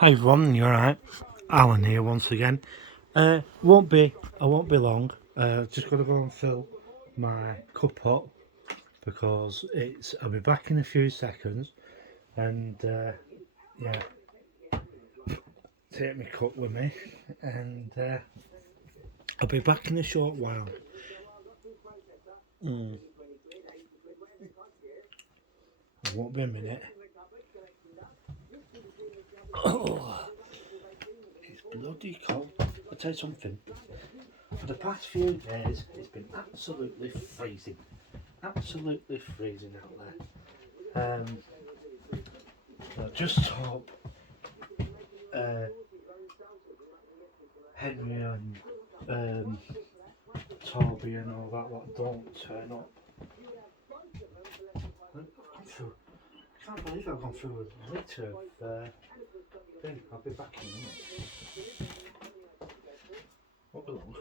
Hi everyone, you're right. Alan here once again. Won't be. I won't be long. Just gotta go and fill my cup up because it's. I'll be back in a few seconds, and yeah, take my cup with me, and I'll be back in a short while. Mm, it won't be a minute. Oh, it's bloody cold. I'll tell you something. For the past few days, it's been absolutely freezing. Absolutely freezing out there. I just hope uh, Henry and Toby and all that lot don't turn up. I can't believe I've gone through a litre of thing. I'll be back in a minute. Won't be long.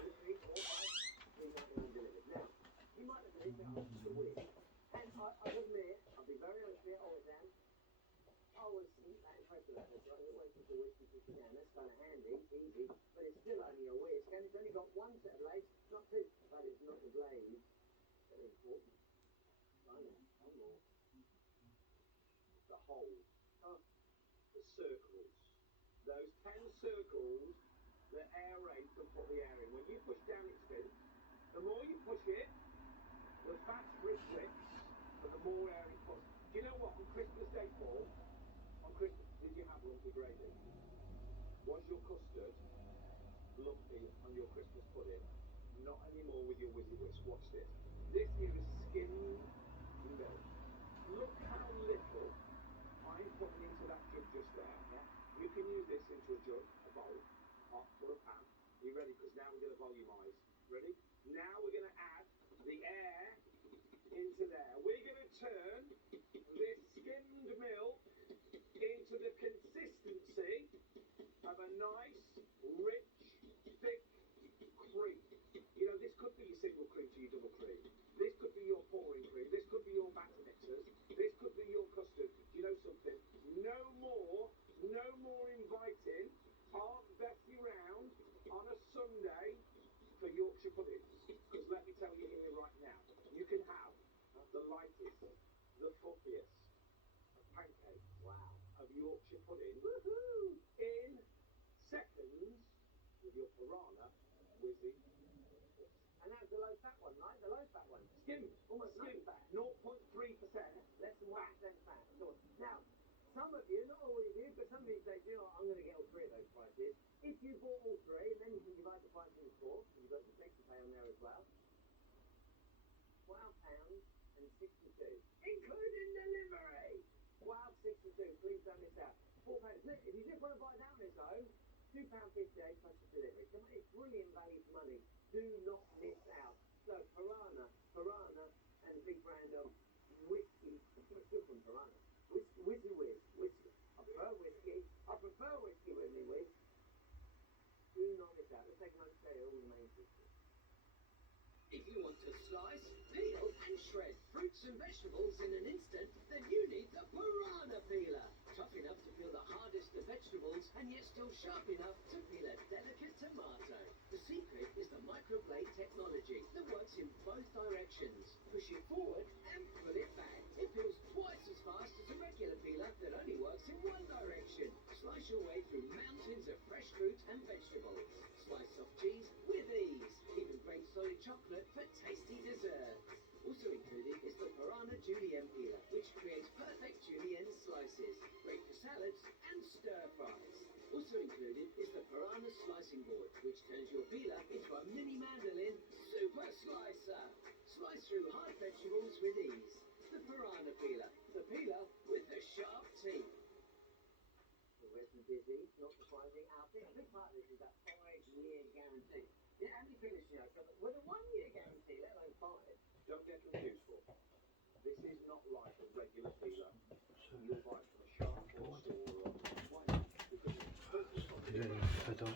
I don't.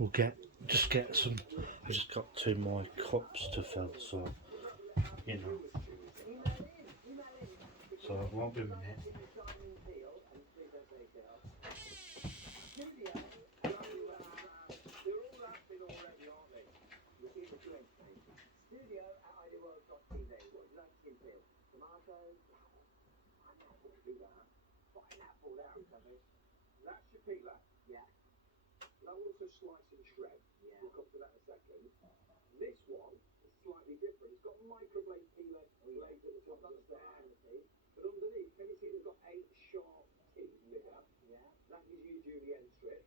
we'll just get some. I just got 2 more cups to fill, so you know. So it won't be a minute. That's your peeler. Yeah. That will also slice and shred. Yeah. We'll come to that in a second. This one is slightly different. It's got microblade peeler blades at the top of there. But underneath, can you see they've got 8 sharp teeth here? Yeah. That gives you julienne strip.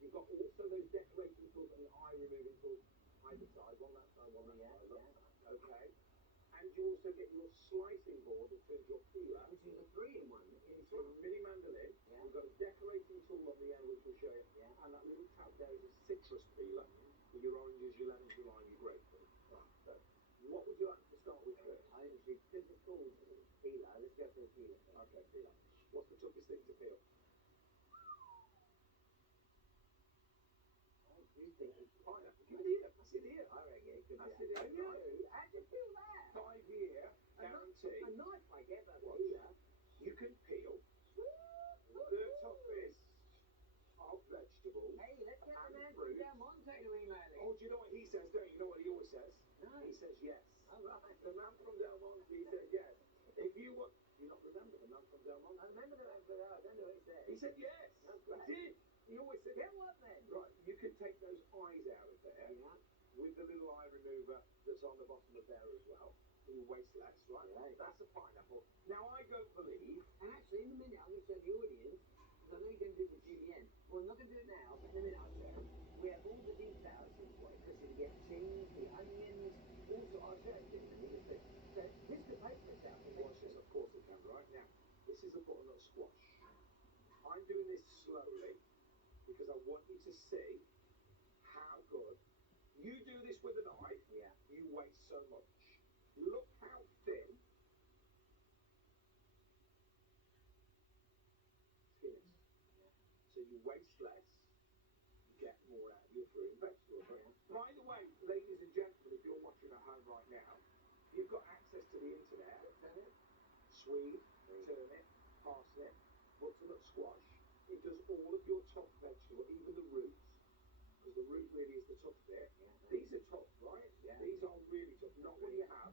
You've got also those decorating tools and eye removing tools either side. One that side, one that side. Yeah. Okay. And you also get your slicing board that turns your peeler. Which is a 3-in-1. It's a mini mandolin. Yeah. We've got a decorating tool on the end which we'll show you. Yeah. And that little tab there is a citrus peeler. For your oranges, your lemons, your lime, your grapefruit. Right. So, what would you like to start with first? I think it's physical peeler. Let's go for the peeler. Okay, peeler. What's the toughest thing to peel? You think it's pineapple? Give it here. That's it here. I reckon it could be. That's it here. How'd you peel that? 5-year guarantee. A knife, I get that. You can peel the toughest of vegetables. Hey, let's get the man from Del Monte to email it. Oh, do you know what he says, don't you? You know what he always says? No. He says yes. Oh, right. The man from Del Monte, he says yes. If you want... Do you not remember the man from Del Monte? I remember the man from Del Monte. I don't know what he said. He said yes. That's great. He did. He always said... Get what then? Right, you can take those eyes out of there. Yeah. With the little eye remover that's on the bottom of there as well. You waste less, right? Yeah. That's a pineapple. Now, I don't believe... And actually, in a minute, I'm going to show the audience, because I know you're going to do the julienne. Well, I'm not going to do it now, but in a minute I'll show you. We have all the details of what it costs you to get cheese, the onions, also I'll show you in a minute. So, this could pay for itself. Watch this, of course it can, right? Now, this is a butternut squash. I'm doing this slowly, because I want you to see how good. You do this with a knife, yeah. You waste so much. Look how thin skin is. Yeah. So you waste less, get more out of your fruit and vegetables. Right? Yeah. By the way, ladies and gentlemen, if you're watching at home right now, you've got access to the internet. Turnip, swede, turnip, parsnip, butternut squash. It does all of your top vegetables, even the roots. Because the root really is the tough bit. Yeah. These are tough, right? Yeah. These are really tough. Not what you have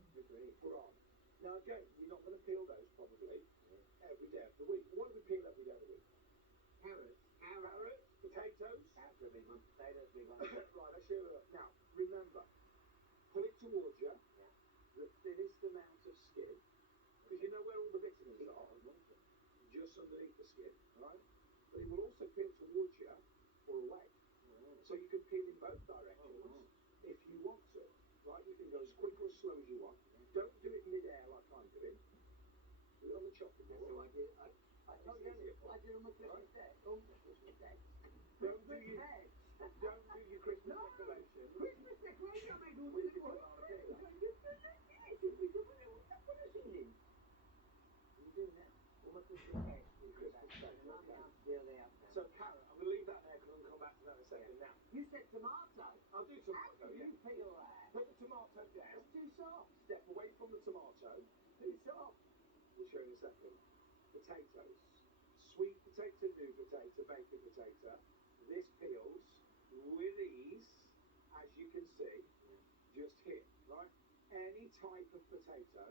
for on. Now again, you're not going to peel those probably every day of the week. What do we peel every day of the week? Carrots. Potatoes. That's a big one. Potatoes, big one. Right, I show you. Now, remember, pull it towards you. Yeah. The thinnest amount of skin. Because you know where all the vitamins are. Just underneath the skin, right? But it will also peel towards you or away. So you can peel in both directions if you want to. Right? You can go as quick or as slow as you want. Don't do it mid-air like I'm doing. Do it on the chopping board. So I did on my Christmas day. Don't do your Christmas decoration. Christmas decoration, I do it. So carrot, I'm going to leave that there because I'm going to come back to that in a second. Now, you said tomato. I'll do tomato, yeah. You peel that. Put the tomato down. It's too soft. Step away from the tomato. Too soft. We'll show you in a second. Potatoes. Sweet potato, new potato, bacon potato. This peels with ease, as you can see, just here, right? Any type of potato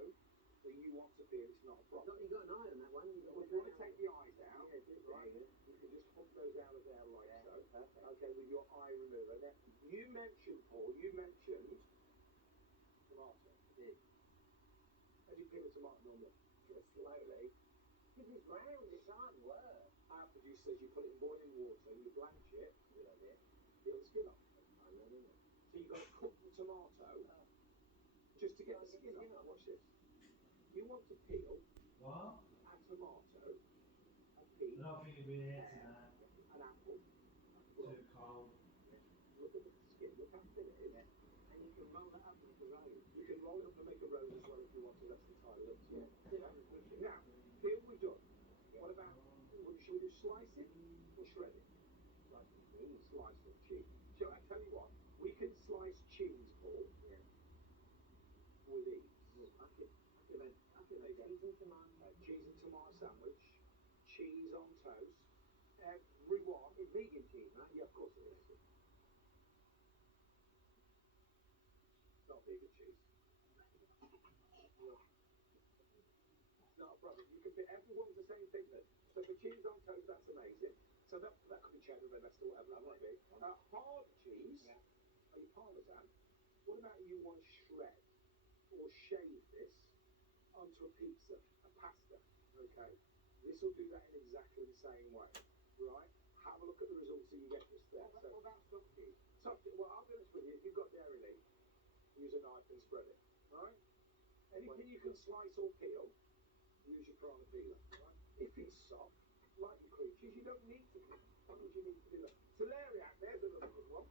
that you want to peel, it's not a problem. You've got an eye on that one. If you want to take the eyes out, right, you can just pop those out of there like so. Perfect. Okay, with your eye remover. Now, you mentioned, Paul, tomato. I did. How do you peel a tomato normally? Just slowly. Because it's round, it's hard work. Our producer says you put it in boiling water, you blanch it. Good idea. Peel the skin off. I know. So you've got to cook the tomato just to get the skin off. Watch this. You want to peel a tomato, a peach, I don't think you'll be here tonight. An apple. Too cold. Look at the skin, look how thin it is. Yeah. And you can roll it up and make a roll. You can roll it up and make a roll as well if you want to, that's entirely up to you. Now, peel we're done. What about, should we do slicing or shredding? Slicing. Slicing, cheap. Show cheese ball with ease. Cheese and tomato sandwich, cheese on toast. Everyone, it's vegan cheese, man. Yeah, of course it is. It's not vegan cheese. It's not a problem. You can fit everyone's the same thing then. So for cheese on toast, that's amazing. So that could be cheddar, then that's whatever that might be. Hard cheese, a parmesan. What about you want to shred or shave this onto a pizza, a pasta? Okay, this will do that in exactly the same way, right? Have a look at the results that you get just there. What about soft cheese? Soft cheese. Well, I'll be honest with you. If you've got dairy leaf, use a knife and spread it. Right? Anything you can slice or peel, use your piranha peeler. Right? If it's soft, like your cream cheese, you don't need to. Why would you need to do that? Celeriac, there's another good one.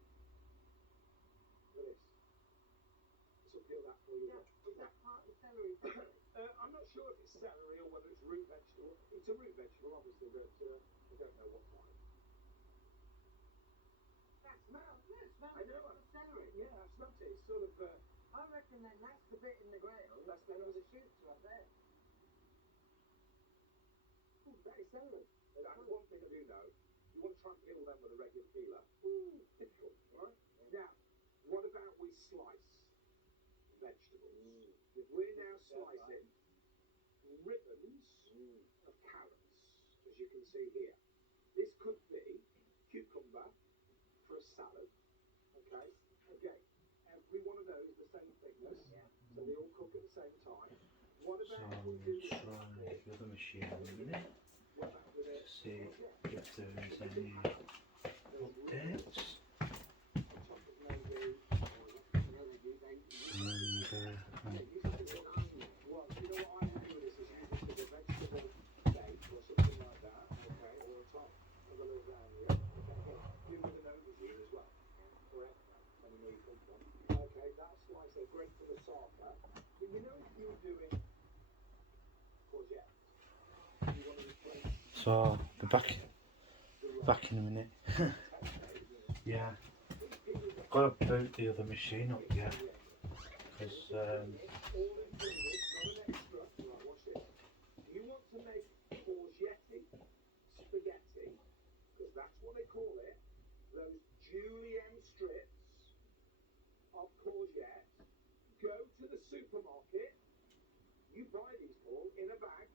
Look at this. This will peel that for you. Yeah. Is that part of celery? I'm not sure if it's celery or whether it's root vegetable. It's a root vegetable, obviously, but I don't know what kind. That smells. Yeah, it smells. I know. Like celery. Yeah, I smelled it. It's sort of. I reckon then that's the bit in the ground. That's the shoots right there. Ooh, that is celery. That's one thing I do know. You want to try and peel them with a regular peeler. Ooh, difficult, right? Yeah. Now, what about we slice vegetables? If we're now slicing ribbons of carrots, as you can see here. This could be cucumber for a salad, okay? Again, every one of those the same thickness, so they all cook at the same time. What So about I'm going to try the other machine in a minute to see if there's any updates. Great for the sarka. But you know if you're doing courgette, you want to replace So back in a minute. Yeah, got to boot the other machine up yet because you want to make courgette spaghetti, because that's what they call it. Those julienne strips of courgette. Go to the supermarket. You buy these, Paul, in a bag.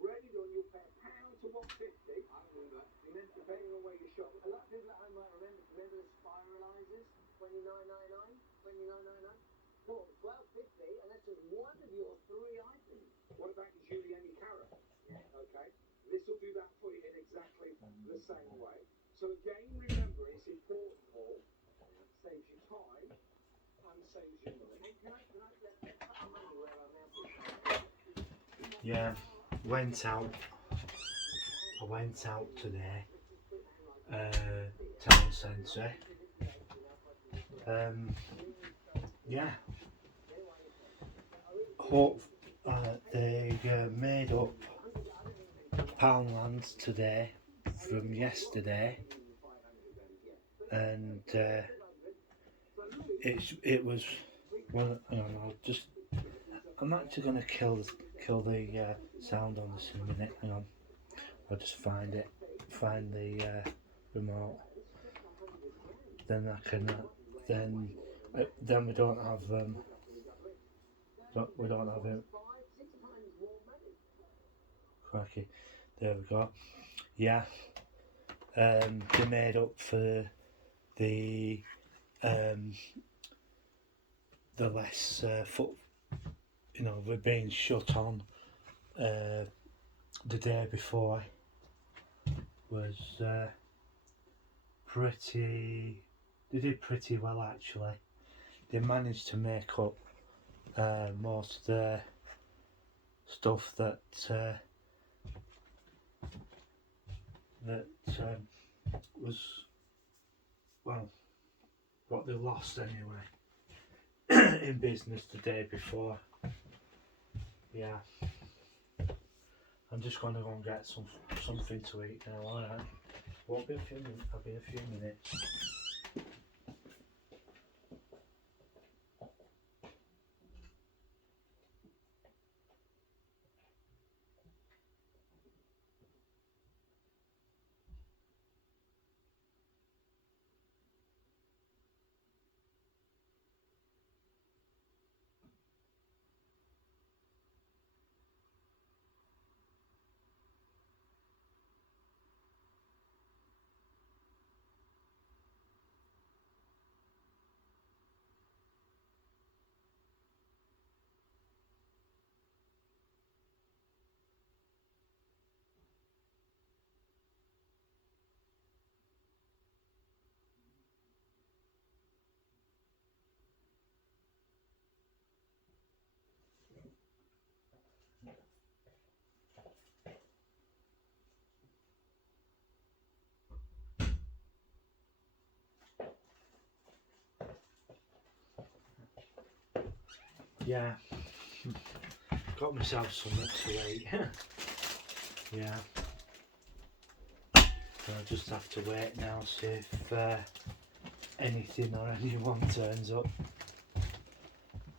Ready done, you'll pay £1 to £1.50. I remember. Depending on where you shop. A lot of people at home might remember. Remember the spiralizers? $29.99. Paul, $12.50, and that's just one of your 3 items. What about your julienne carrot? Yeah. Okay. This will do that for you in exactly the same way. So again, remember, it's important, Paul. Saves you time and saves you money. And can I let money where our mouth is? yeah, I went out today, town centre. Yeah, hope they made up Poundland today from yesterday, and it was well. I'm actually gonna kill the sound on this in a minute. Hang on, I'll just find the remote. Then I can then we don't have we don't have it. Crikey, there we go. Yeah, they made up for the less foot. We're being shut on the day before was they did pretty well actually. They managed to make up most of the stuff that was, well, what they lost anyway in business the day before. Yeah, I'm just going to go and get something to eat now. Alright, won't be a few minutes. I'll be a few minutes. yeah, got myself something to eat. Yeah, so I just have to wait now, see if anything or anyone turns up.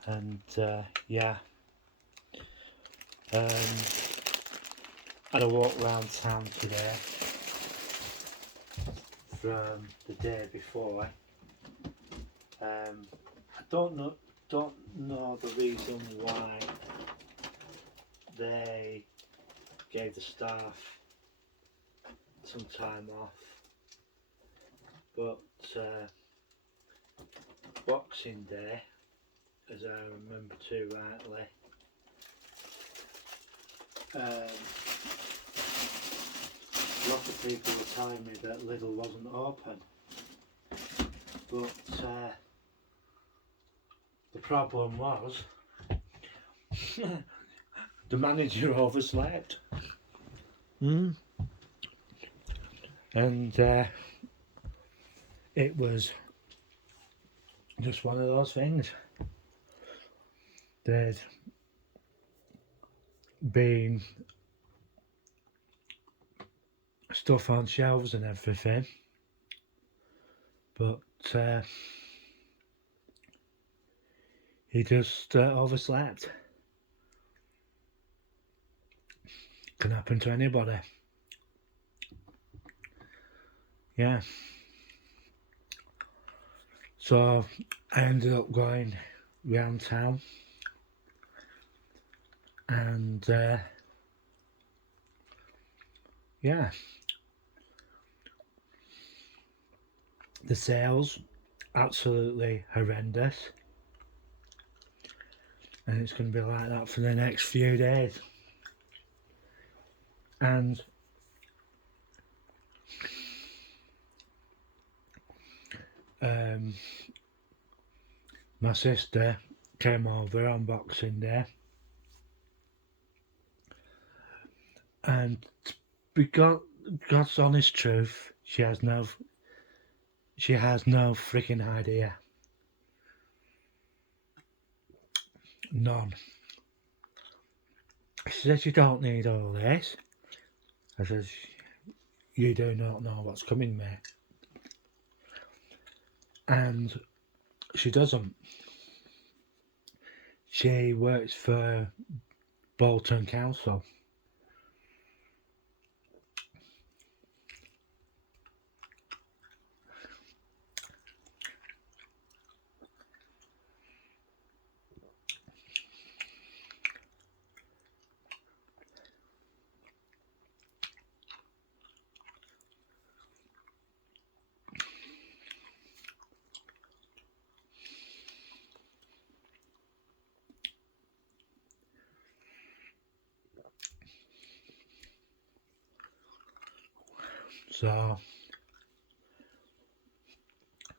And yeah, had a walk around town today from the day before. I don't know the reason why they gave the staff some time off, but Boxing Day, as I remember too rightly, a lot of people were telling me that Lidl wasn't open, but the problem was the manager overslept. And it was just one of those things. There'd been stuff on shelves and everything, but he just overslept. Can happen to anybody. Yeah. So I ended up going round town and yeah, the sales absolutely horrendous, and it's going to be like that for the next few days. And my sister came over on Boxing Day, and God's honest truth, she has no freaking idea. None. She says, you don't need all this. I says, you do not know what's coming, mate. And she doesn't. She works for Bolton Council. So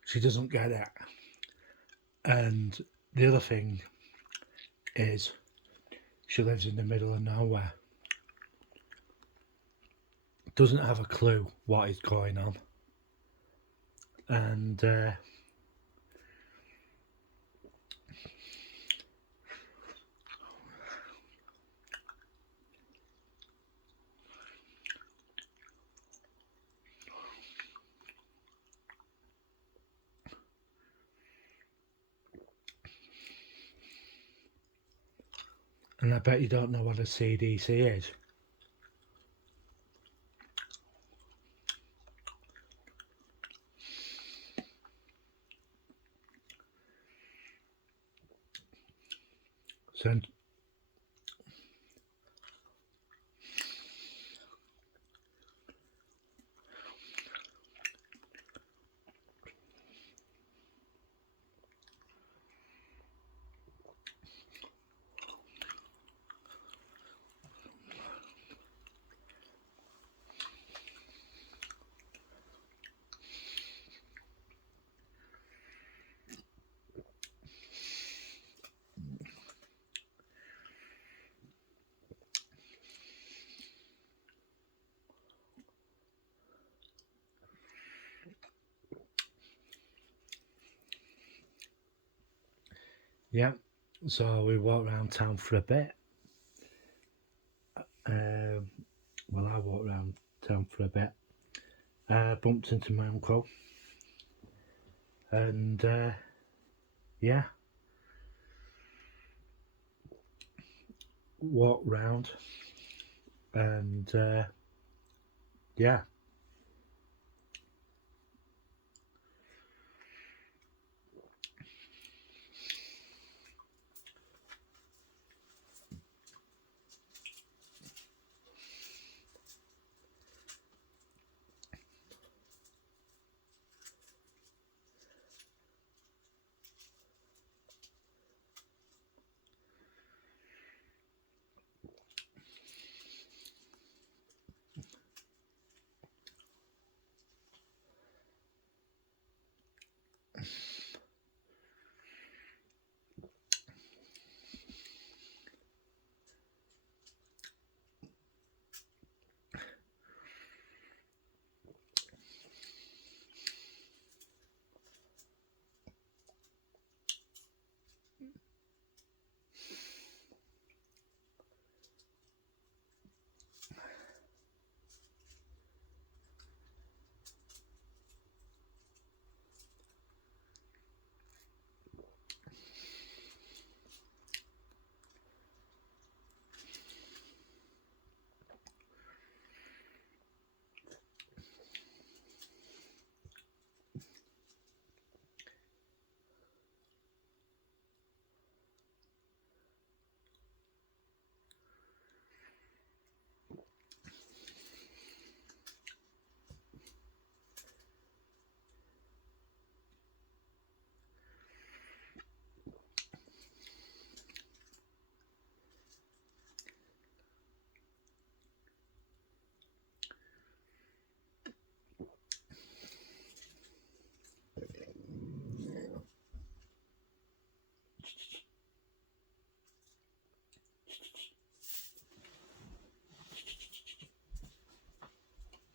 she doesn't get it. And the other thing is she lives in the middle of nowhere. Doesn't have a clue what is going on. And I bet you don't know what a CDC is. So yeah, So we walked around town for a bit. Well, I walked around town for a bit. Bumped into my uncle, and yeah, walked round, and yeah.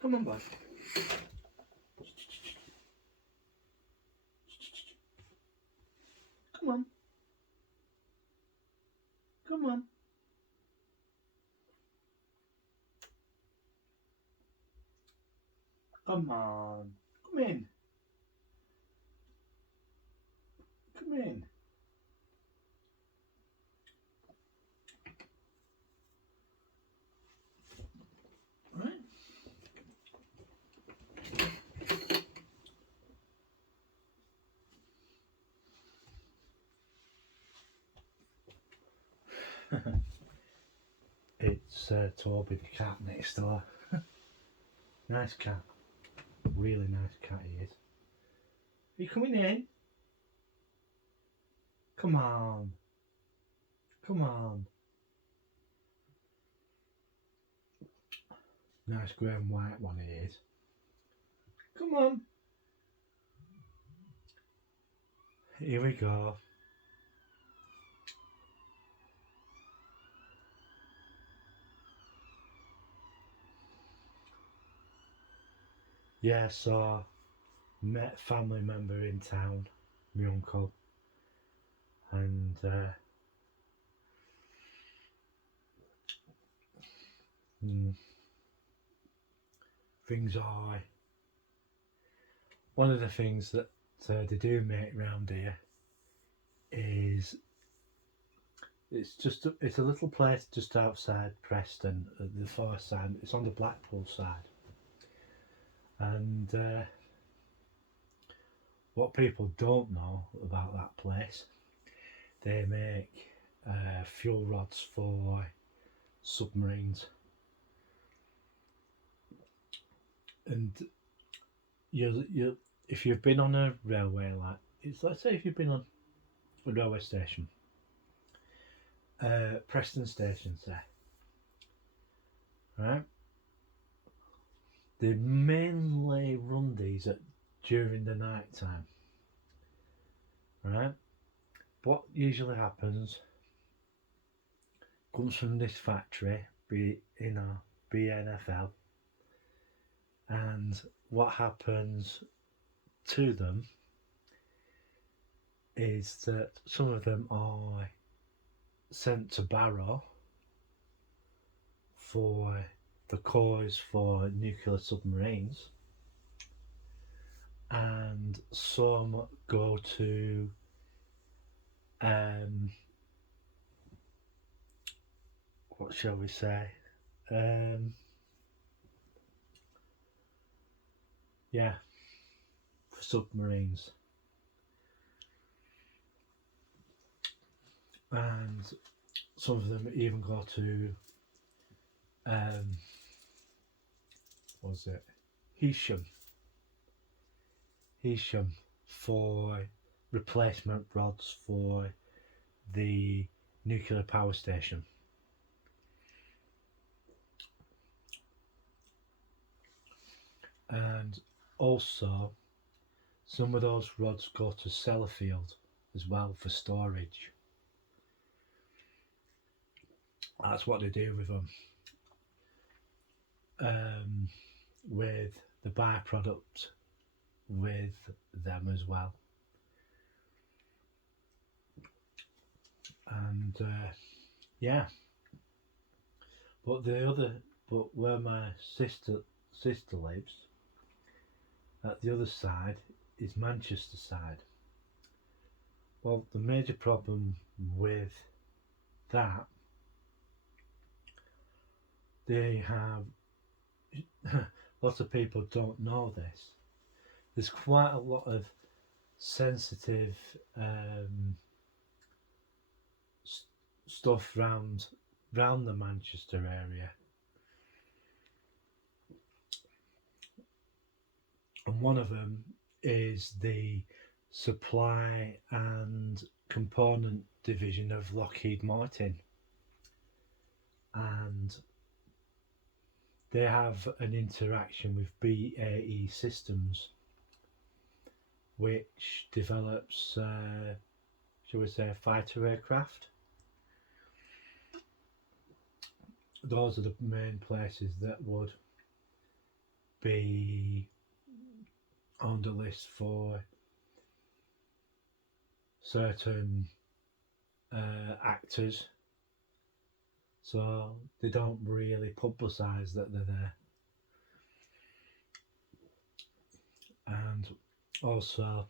Come on, bud. Come on. Come on. Come on. Come in. Come in. Right? It's Toby the cat next door. Nice cat. Really nice cat he is. Are you coming in? Come on. Come on. Nice grey and white one he is. Come on. Here we go. Yeah, so met a family member in town, my uncle, and things are. One of the things that they do make round here is it's a little place just outside Preston, at the far side. It's on the Blackpool side, and what people don't know about that place, they make fuel rods for submarines, and you if you've been on a railway, like it's, let's say if you've been on a railway station, Preston Station, say, right? They mainly run these during the night time, right? What usually happens comes from this factory, BNFL, and what happens to them is that some of them are sent to Barrow for the cores for nuclear submarines, and some go to um, what shall we say? Um, yeah, for submarines, and some of them even go to um, what was it? Hesham, Hesham for replacement rods for the nuclear power station. And also, some of those rods go to Sellafield as well for storage. That's what they do with them. With the byproduct with them as well. And yeah, but where my sister lives, at the other side is Manchester side. Well, the major problem with that, they have lots of people don't know this. There's quite a lot of sensitive stuff round the Manchester area, and one of them is the supply and component division of Lockheed Martin, and they have an interaction with BAE Systems, which develops, shall we say, fighter aircraft. Those are the main places that would be on the list for certain actors, so they don't really publicise that they're there. And also,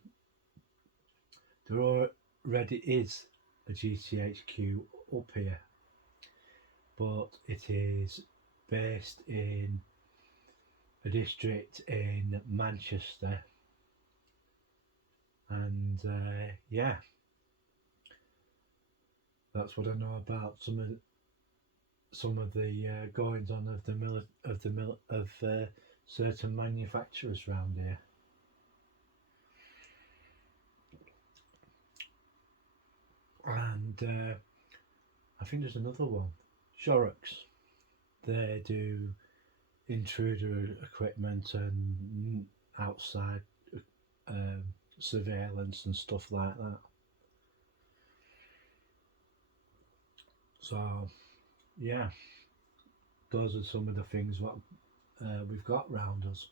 there already is a GCHQ up here, but it is based in a district in Manchester, and yeah, that's what I know about some of the goings on of certain manufacturers around here. And I think there's another one, Shorrocks. They do intruder equipment and outside surveillance and stuff like that. So yeah, those are some of the things what we've got round us.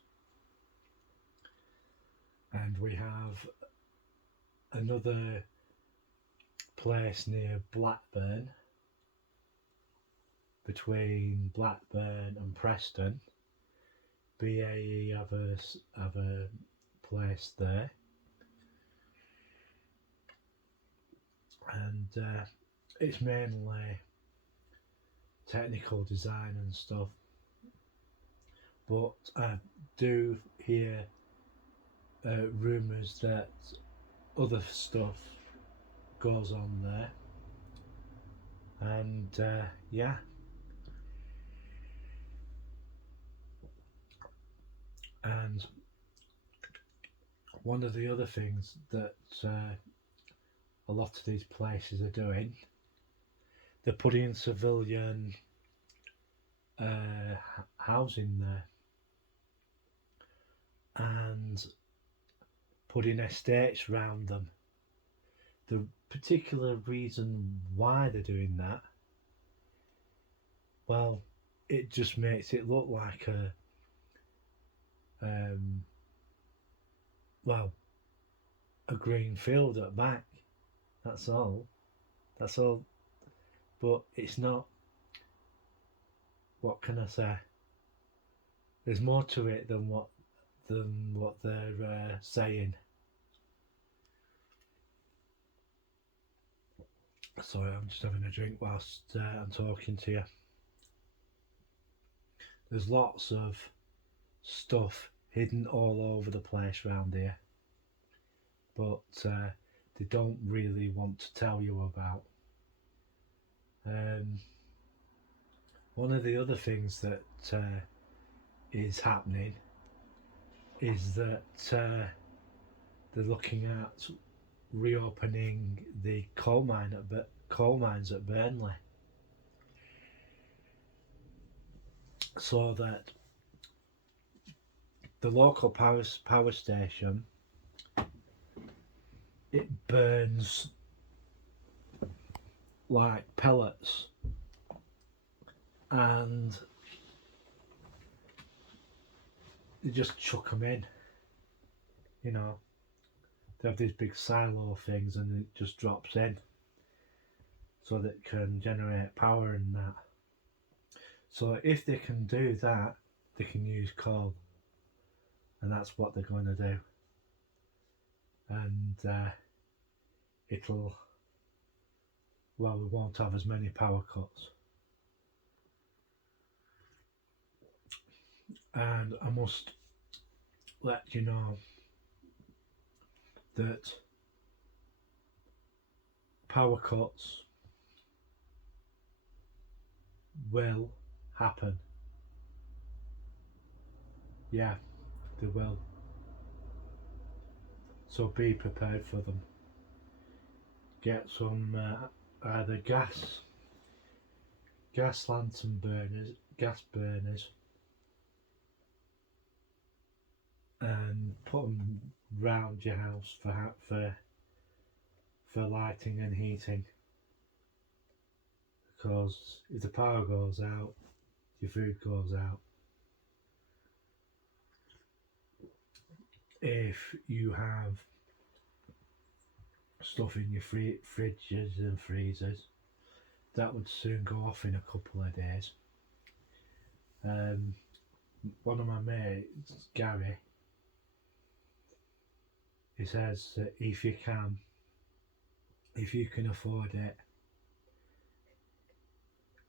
And we have another place near Blackburn, between Blackburn and Preston. BAE have a place there, and it's mainly technical design and stuff, but I do hear rumours that other stuff goes on there, and yeah, and one of the other things that a lot of these places are doing, they're putting civilian housing there and putting estates round them. The particular reason why they're doing that, well, it just makes it look like a green field at back. That's all. but it's not. What can I say? There's more to it than what they're saying. Sorry, I'm just having a drink whilst I'm talking to you. There's lots of stuff hidden all over the place around here, but they don't really want to tell you about. Um, One of the other things that is happening is that they're looking at reopening the coal mines at Burnley, so that the local power station, it burns like pellets, and they just chuck them in. You know, they have these big silo things, and it just drops in, so that it can generate power and that. So if they can do that, they can use coal, and that's what they're going to do. And it'll, well, we won't have as many power cuts. And I must let you know that power cuts will happen. Yeah, they will. So be prepared for them. Get some either gas lantern burners, gas burners, and put them round your house for lighting and heating. Because if the power goes out, your food goes out. If you have stuff in your fridges and freezers, that would soon go off in a couple of days. One of my mates, Gary, he says that if you can afford it,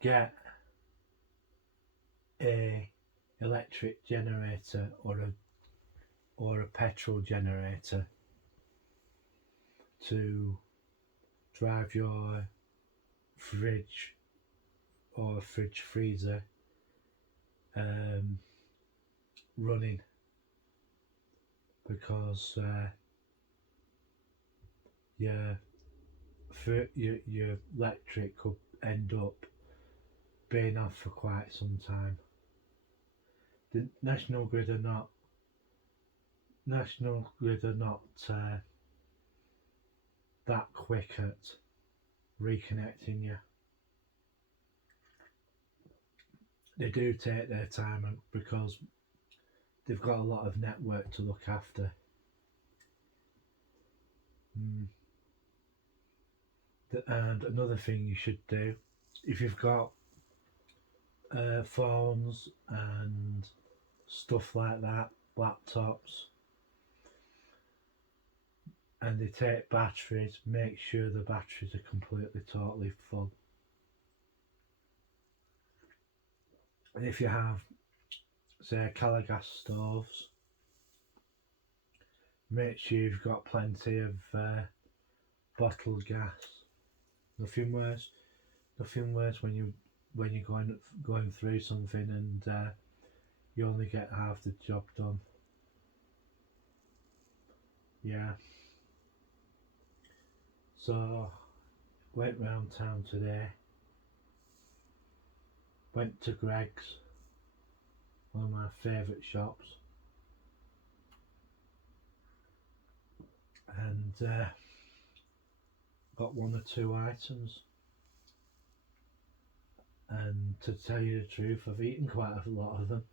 get a electric generator or a petrol generator to drive your fridge or fridge freezer running, because your electric could end up being off for quite some time. The National Grid are not that quick at reconnecting you. They do take their time because they've got a lot of network to look after. And another thing you should do, if you've got phones and stuff like that, laptops, and they take batteries, make sure the batteries are completely, totally full. And if you have, say, Calagas stoves, make sure you've got plenty of bottled gas. Nothing worse when you're going through something and you only get half the job done. Yeah. So went round town today. Went to Greggs, one of my favourite shops, and got one or two items. And to tell you the truth, I've eaten quite a lot of them.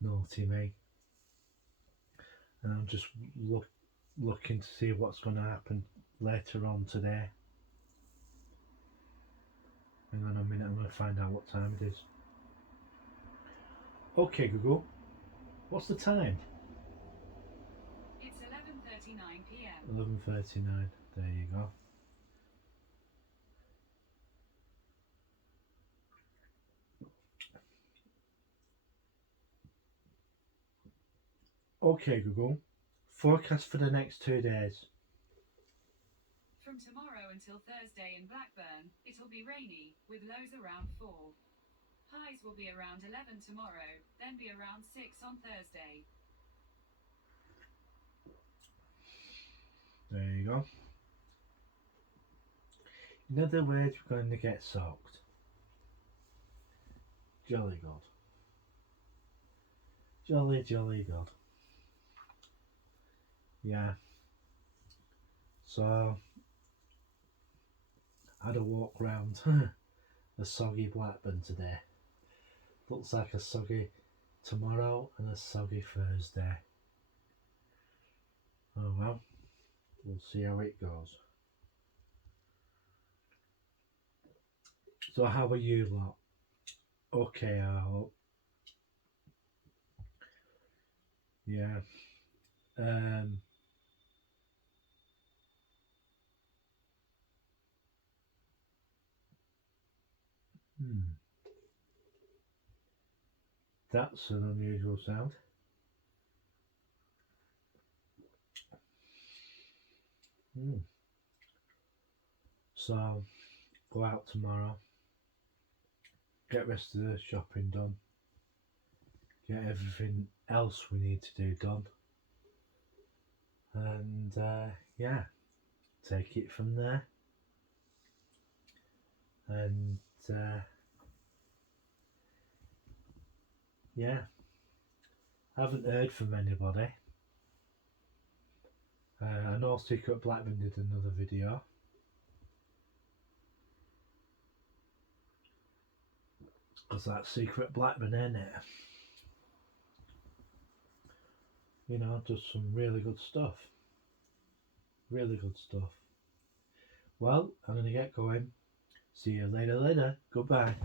Naughty me. And I'm just looking to see what's going to happen later on today. Hang on a minute, I'm going to find out what time it is. Okay, Google, what's the time? It's 11:39 p.m. 11:39. There you go. Okay, Google, forecast for the next 2 days. From tomorrow until Thursday in Blackburn, it'll be rainy, with lows around 4. Highs will be around 11 tomorrow, then be around 6 on Thursday. There you go. In other words, we're going to get soaked. Jolly good. Jolly, jolly good. Yeah. So, I had a walk round a soggy Blackburn today. Looks like a soggy tomorrow and a soggy Thursday. Oh well, we'll see how it goes. So how are you lot? Okay, I hope. Yeah. Um. That's an unusual sound. So, go out tomorrow. Get the rest of the shopping done. Get everything else we need to do done. And yeah, take it from there. And yeah, I haven't heard from anybody. I know Secret Blackburn did another video. Because that's Secret Blackburn, ain't it? You know, does some really good stuff. Really good stuff. Well, I'm going to get going. See you later. Goodbye.